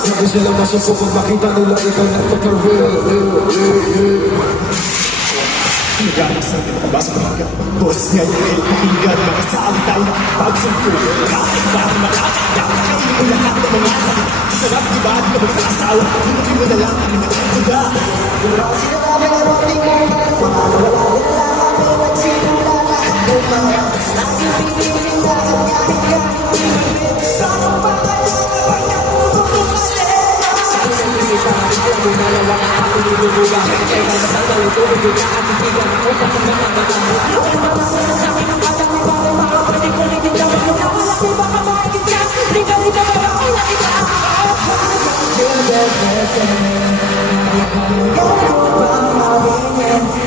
Sabi sila masuko kung makita nila ikaw na pagka-real. Nagana sa atin ang basa mga boss niya yung pakinggan mga salita na pagsangko kahit ba makakagam kainin mo lahat ng mga sakit sarap diba di ka magsasawa hindi mo na lang ang nagtutuga Sinabi ng roting mo wala din lang kami nagsimula lahat gumaya laging piniling na kanya paano ba kaya kapag napuputo kasi saan ang pinita alam mo na lang ang aking nilubuga kaya masal na ito hindi na ating bigan ako sa mga batang laki mga sinasabi ng batang ni pare mga pwedeng kulitin na wala na malaki baka makikit ka liga-liga ba ako nakita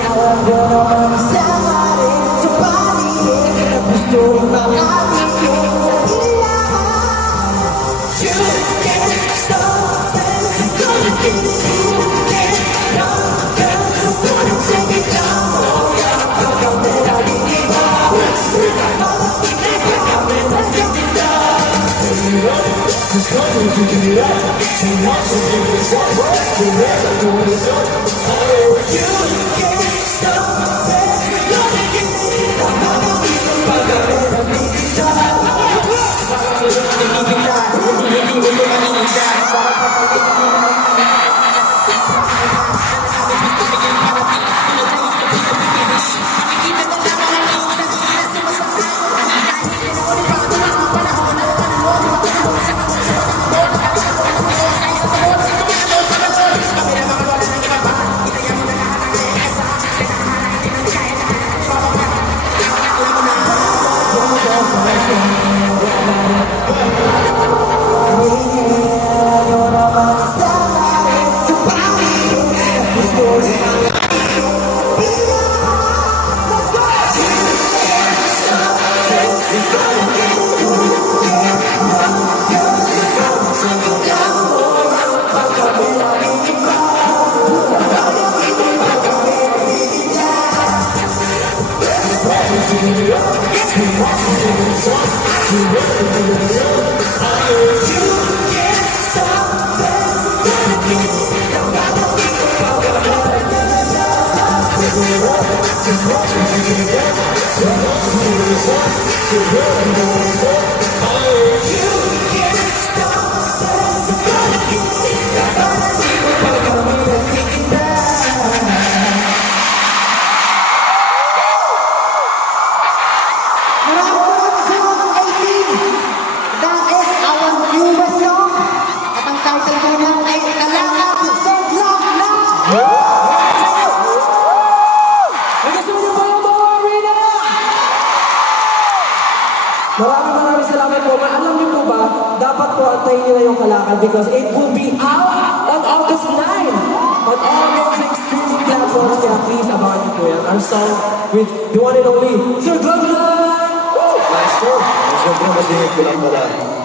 alam ko naman sama rin sa paligid na gusto rin makakigil na kailangan you can't stop this is gonna get you can't stop girl so wanna take it down oh yeah pagkame na ligiba pagkame na ligiba Just coming to give it up. She wants to give this up. The rest of the world is up. you can't stop this is gonna get you pagkame na ligiba Maraming salamat po. Alam niyo po ba, dapat po antayin niyo na yung Kalakal because it will be out on August 9 on all music streaming platforms. Kaya please abangan niyo po yan. Our song with the one and only Sir Glove Line! Nice to. Siyempre, masingit ko lang pala.